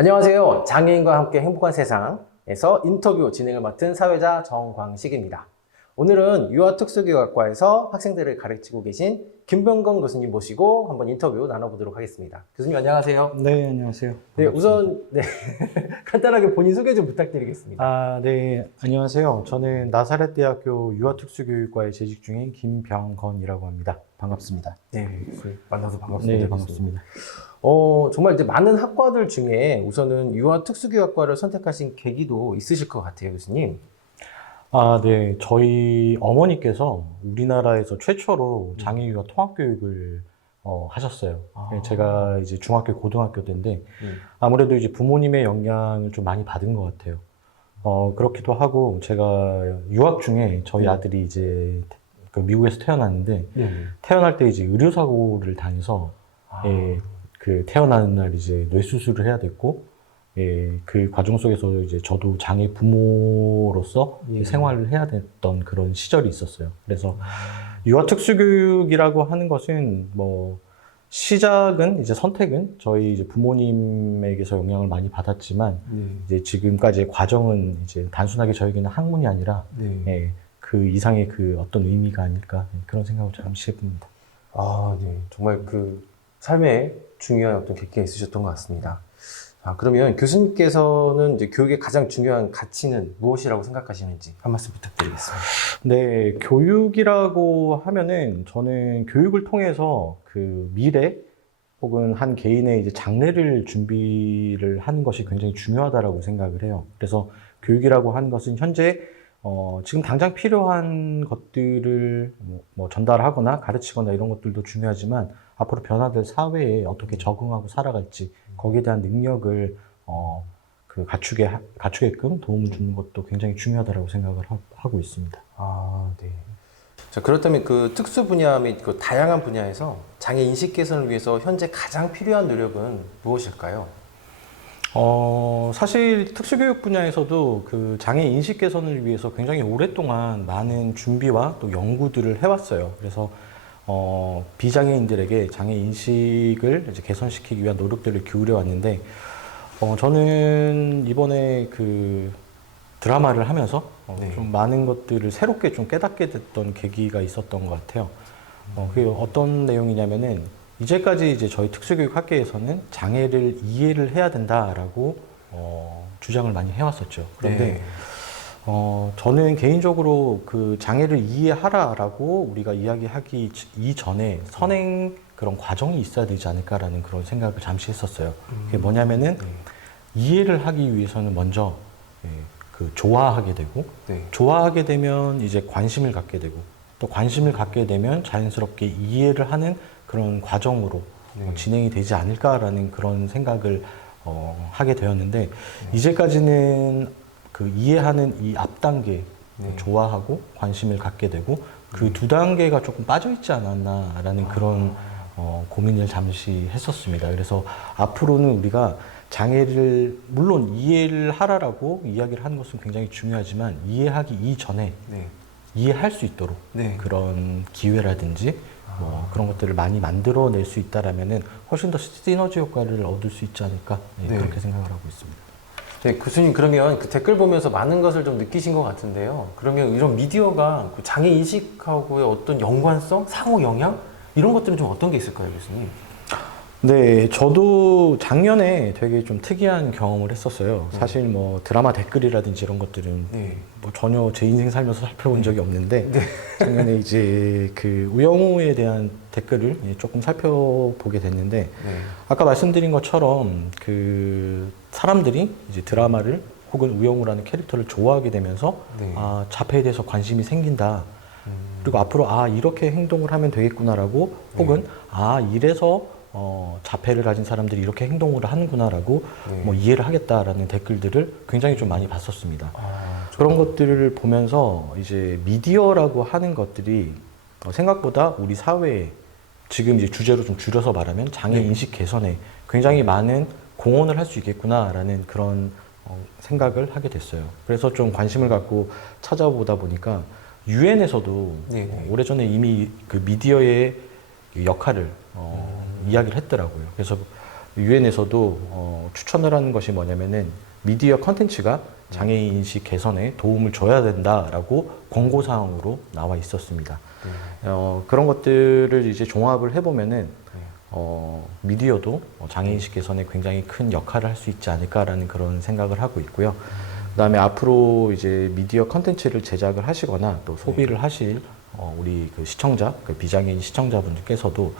안녕하세요. 장애인과 함께 행복한 세상에서 인터뷰 진행을 맡은 사회자 정광식입니다. 오늘은 유아특수교육학과에서 학생들을 가르치고 계신 김병건 교수님 모시고 한번 인터뷰 나눠보도록 하겠습니다. 교수님 안녕하세요. 네, 안녕하세요. 네, 반갑습니다. 우선 간단하게 본인 소개 좀 부탁드리겠습니다. 네, 안녕하세요. 저는 나사렛대학교 유아특수교육과에 재직 중인 김병건이라고 합니다. 반갑습니다. 네, 만나서 반갑습니다. 네, 반갑습니다. 정말 이제 많은 학과들 중에 우선은 유아특수교육학과를 선택하신 계기도 있으실 것 같아요, 교수님. 네, 저희 어머니께서 우리나라에서 최초로 장애유아 통합교육을 하셨어요. 제가 이제 중학교, 고등학교 때인데 아무래도 이제 부모님의 영향을 좀 많이 받은 것 같아요. 그렇기도 하고 제가 유학 중에 저희 아들이 이제 그 미국에서 태어났는데 태어날 때 이제 의료사고를 당해서 그 태어나는 날 이제 뇌수술을 해야 됐고, 그 과정 속에서 이제 저도 장애 부모로서 생활을 해야 됐던 그런 시절이 있었어요. 그래서 유아특수교육이라고 하는 것은 뭐 시작은 이제 선택은 저희 이제 부모님에게서 영향을 많이 받았지만 이제 지금까지의 과정은 이제 단순하게 저에게는 학문이 아니라 그 이상의 그 어떤 의미가 아닐까 그런 생각을 잠시 해봅니다. 네. 정말 그 삶에 중요한 어떤 계기가 있으셨던 것 같습니다. 그러면 교수님께서는 이제 교육의 가장 중요한 가치는 무엇이라고 생각하시는지 한 말씀 부탁드리겠습니다. 네, 교육이라고 하면은 저는 교육을 통해서 그 미래 혹은 한 개인의 이제 장래를 준비를 하는 것이 굉장히 중요하다라고 생각을 해요. 그래서 교육이라고 하는 것은 현재 지금 당장 필요한 것들을 뭐 전달하거나 가르치거나 이런 것들도 중요하지만 앞으로 변화될 사회에 어떻게 적응하고 살아갈지 거기에 대한 능력을 그 갖추게끔 도움을 주는 것도 굉장히 중요하다고 생각을 하고 있습니다. 네. 자, 그렇다면 그 특수 분야 및 그 다양한 분야에서 장애 인식 개선을 위해서 현재 가장 필요한 노력은 무엇일까요? 사실 특수교육 분야에서도 그 장애 인식 개선을 위해서 굉장히 오랫동안 많은 준비와 또 연구들을 해왔어요. 그래서 비장애인들에게 장애 인식을 이제 개선시키기 위한 노력들을 기울여 왔는데, 저는 이번에 그 드라마를 하면서 좀 많은 것들을 새롭게 좀 깨닫게 됐던 계기가 있었던 것 같아요. 그게 어떤 내용이냐면은 이제까지 이제 저희 특수교육 학계에서는 장애를 이해를 해야 된다라고 주장을 많이 해왔었죠. 그런데 저는 개인적으로 그 장애를 이해하라라고 우리가 이야기하기 이전에 선행 그런 과정이 있어야 되지 않을까라는 그런 생각을 잠시 했었어요. 그게 뭐냐면은 이해를 하기 위해서는 먼저 그 좋아하게 되고 좋아하게 되면 이제 관심을 갖게 되고 또 관심을 갖게 되면 자연스럽게 이해를 하는 그런 과정으로 진행이 되지 않을까라는 그런 생각을 하게 되었는데 이제까지는 그 이해하는 이 앞 단계 좋아하고 관심을 갖게 되고 그 두 단계가 조금 빠져 있지 않았나라는 그런 고민을 잠시 했었습니다. 그래서 앞으로는 우리가 장애를 물론 이해를 하라라고 이야기를 하는 것은 굉장히 중요하지만 이해하기 이전에 이해할 수 있도록 그런 기회라든지 뭐 그런 것들을 많이 만들어낼 수 있다라면은 훨씬 더 시너지 효과를 얻을 수 있지 않을까 그렇게 생각을 하고 있습니다. 네, 교수님 그러면 그 댓글 보면서 많은 것을 좀 느끼신 것 같은데요. 그러면 이런 미디어가 그 장애 인식하고의 어떤 연관성, 상호 영향 이런 것들은 좀 어떤 게 있을까요, 교수님? 네, 저도 작년에 되게 좀 특이한 경험을 했었어요. 사실 뭐 드라마 댓글이라든지 이런 것들은 뭐 전혀 제 인생 살면서 살펴본 적이 없는데 작년에 이제 그 우영우에 대한 댓글을 조금 살펴보게 됐는데 아까 말씀드린 것처럼 그 사람들이 이제 드라마를 혹은 우영우라는 캐릭터를 좋아하게 되면서 자폐에 대해서 관심이 생긴다. 그리고 앞으로 이렇게 행동을 하면 되겠구나라고 혹은 이래서 자폐를 가진 사람들이 이렇게 행동을 하는구나라고 뭐 이해를 하겠다라는 댓글들을 굉장히 좀 많이 봤었습니다. 그런 것들을 보면서 이제 미디어라고 하는 것들이 생각보다 우리 사회에 지금 이제 주제로 좀 줄여서 말하면 장애 인식 개선에 굉장히 많은 공헌을 할 수 있겠구나라는 그런 생각을 하게 됐어요. 그래서 좀 관심을 갖고 찾아보다 보니까 유엔에서도 오래전에 이미 그 미디어의 역할을 이야기를 했더라고요. 그래서 유엔에서도 추천을 하는 것이 뭐냐면은 미디어 컨텐츠가 장애인 인식 개선에 도움을 줘야 된다라고 권고사항으로 나와 있었습니다. 그런 것들을 이제 종합을 해보면은 미디어도 장애인 인식 개선에 굉장히 큰 역할을 할 수 있지 않을까라는 그런 생각을 하고 있고요. 그다음에 앞으로 이제 미디어 컨텐츠를 제작을 하시거나 또 소비를 하실 우리 그 시청자, 그 비장애인 시청자분들께서도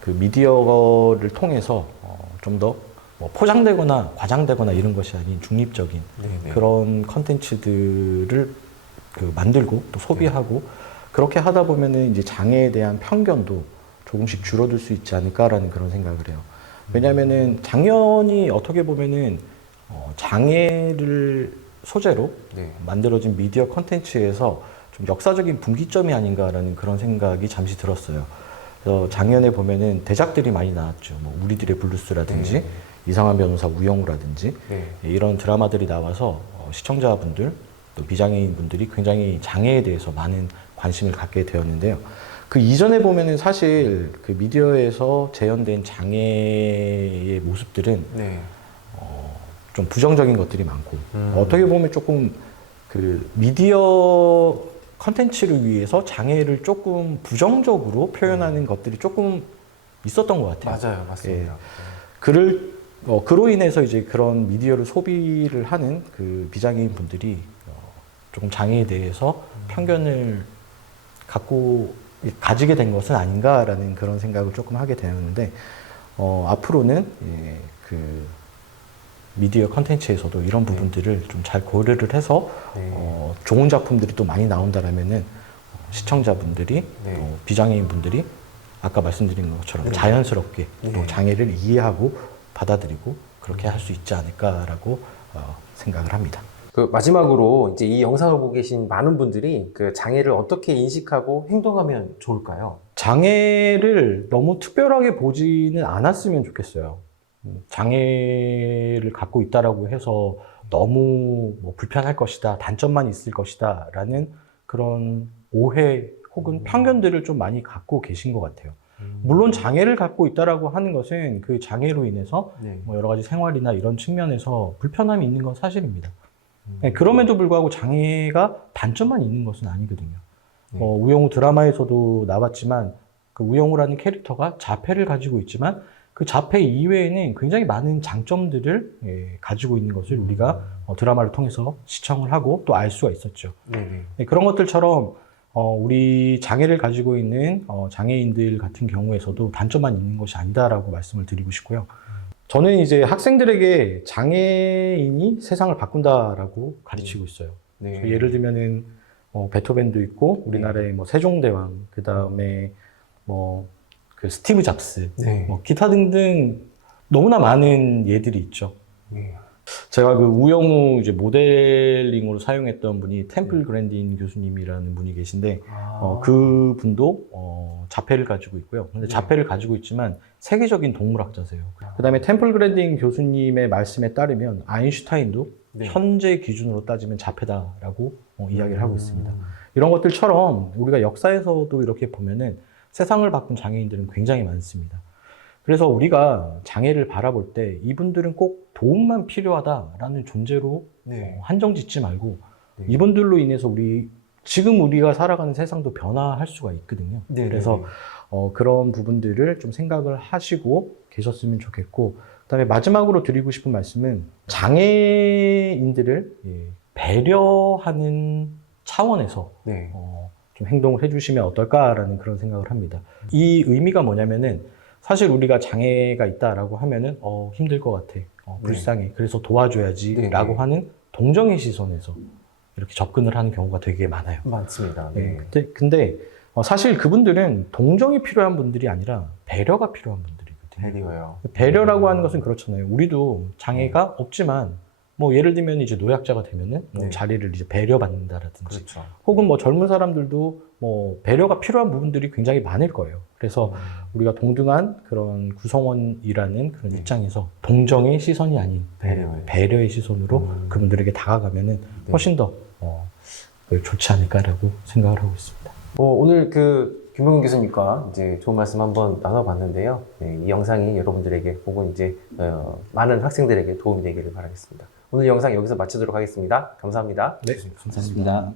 그 미디어를 통해서 좀 더 뭐 포장되거나 과장되거나 이런 것이 아닌 중립적인 그런 컨텐츠들을 그 만들고 또 소비하고 그렇게 하다 보면은 이제 장애에 대한 편견도 조금씩 줄어들 수 있지 않을까라는 그런 생각을 해요. 왜냐하면은 당연히 어떻게 보면은 장애를 소재로 만들어진 미디어 컨텐츠에서 좀 역사적인 분기점이 아닌가라는 그런 생각이 잠시 들었어요. 그래서 작년에 보면은 대작들이 많이 나왔죠. 뭐 우리들의 블루스라든지 이상한 변호사 우영우라든지 이런 드라마들이 나와서 시청자분들 또 비장애인 분들이 굉장히 장애에 대해서 많은 관심을 갖게 되었는데요. 그 이전에 보면은 사실 그 미디어에서 재현된 장애의 모습들은 좀 부정적인 것들이 많고 어떻게 보면 조금 그 미디어 컨텐츠를 위해서 장애를 조금 부정적으로 표현하는 것들이 조금 있었던 것 같아요. 맞아요, 맞습니다. 그로 인해서 이제 그런 미디어를 소비를 하는 그 비장애인 분들이 조금 장애에 대해서 편견을 가지게 된 것은 아닌가라는 그런 생각을 조금 하게 되었는데, 앞으로는 그 미디어 컨텐츠에서도 이런 부분들을 좀 잘 고려를 해서 좋은 작품들이 또 많이 나온다라면은 시청자분들이 또 비장애인 분들이 아까 말씀드린 것처럼 자연스럽게 또 장애를 이해하고 받아들이고 그렇게 할 수 있지 않을까라고 생각을 합니다. 그 마지막으로 이제 이 영상을 보고 계신 많은 분들이 그 장애를 어떻게 인식하고 행동하면 좋을까요? 장애를 너무 특별하게 보지는 않았으면 좋겠어요. 장애를 갖고 있다라고 해서 너무 뭐 불편할 것이다, 단점만 있을 것이다 라는 그런 오해 혹은 편견들을 좀 많이 갖고 계신 것 같아요. 물론 장애를 갖고 있다라고 하는 것은 그 장애로 인해서 뭐 여러 가지 생활이나 이런 측면에서 불편함이 있는 건 사실입니다. 그럼에도 불구하고 장애가 단점만 있는 것은 아니거든요. 우영우 드라마에서도 나왔지만 그 우영우라는 캐릭터가 자폐를 가지고 있지만 그 자폐 이외에는 굉장히 많은 장점들을 가지고 있는 것을 우리가 드라마를 통해서 시청을 하고 또 알 수가 있었죠. 그런 것들처럼 우리 장애를 가지고 있는 장애인들 같은 경우에서도 단점만 있는 것이 아니다라고 말씀을 드리고 싶고요. 저는 이제 학생들에게 장애인이 세상을 바꾼다라고 가르치고 있어요. 예를 들면은 베토벤도 있고 우리나라의 뭐 세종대왕, 그 다음에 뭐 그 스티브 잡스, 뭐 기타 등등 너무나 많은 예들이 있죠. 제가 그 우영우 이제 모델링으로 사용했던 분이 템플 그랜딘 교수님이라는 분이 계신데 그 분도 자폐를 가지고 있고요. 근데 자폐를 가지고 있지만 세계적인 동물학자세요. 그다음에 템플 그랜딘 교수님의 말씀에 따르면 아인슈타인도 현재 기준으로 따지면 자폐다라고 이야기를 하고 있습니다. 이런 것들처럼 우리가 역사에서도 이렇게 보면은 세상을 바꾼 장애인들은 굉장히 많습니다. 그래서 우리가 장애를 바라볼 때 이분들은 꼭 도움만 필요하다라는 존재로 한정 짓지 말고 이분들로 인해서 지금 우리가 살아가는 세상도 변화할 수가 있거든요. 그래서 그런 부분들을 좀 생각을 하시고 계셨으면 좋겠고, 그다음에 마지막으로 드리고 싶은 말씀은 장애인들을 배려하는 차원에서 좀 행동을 해주시면 어떨까라는 그런 생각을 합니다. 이 의미가 뭐냐면은 사실 우리가 장애가 있다라고 하면은 힘들 것 같아, 불쌍해, 그래서 도와줘야지 라고 하는 동정의 시선에서 이렇게 접근을 하는 경우가 되게 많아요. 많습니다. 근데 사실 그분들은 동정이 필요한 분들이 아니라 배려가 필요한 분들이거든요. 배려라고 하는 것은 그렇잖아요. 우리도 장애가 없지만 뭐 예를 들면 이제 노약자가 되면은 뭐 자리를 이제 배려받는다라든지, 혹은 뭐 젊은 사람들도 뭐 배려가 필요한 부분들이 굉장히 많을 거예요. 그래서 우리가 동등한 그런 구성원이라는 그런 입장에서 동정의 시선이 아닌 배려의 시선으로 그분들에게 다가가면은 훨씬 더 좋지 않을까라고 생각을 하고 있습니다. 오늘 그 김병근 교수님과 이제 좋은 말씀 한번 나눠봤는데요. 네, 이 영상이 여러분들에게 혹은 이제 많은 학생들에게 도움이 되기를 바라겠습니다. 오늘 영상 여기서 마치도록 하겠습니다. 감사합니다. 네, 감사합니다.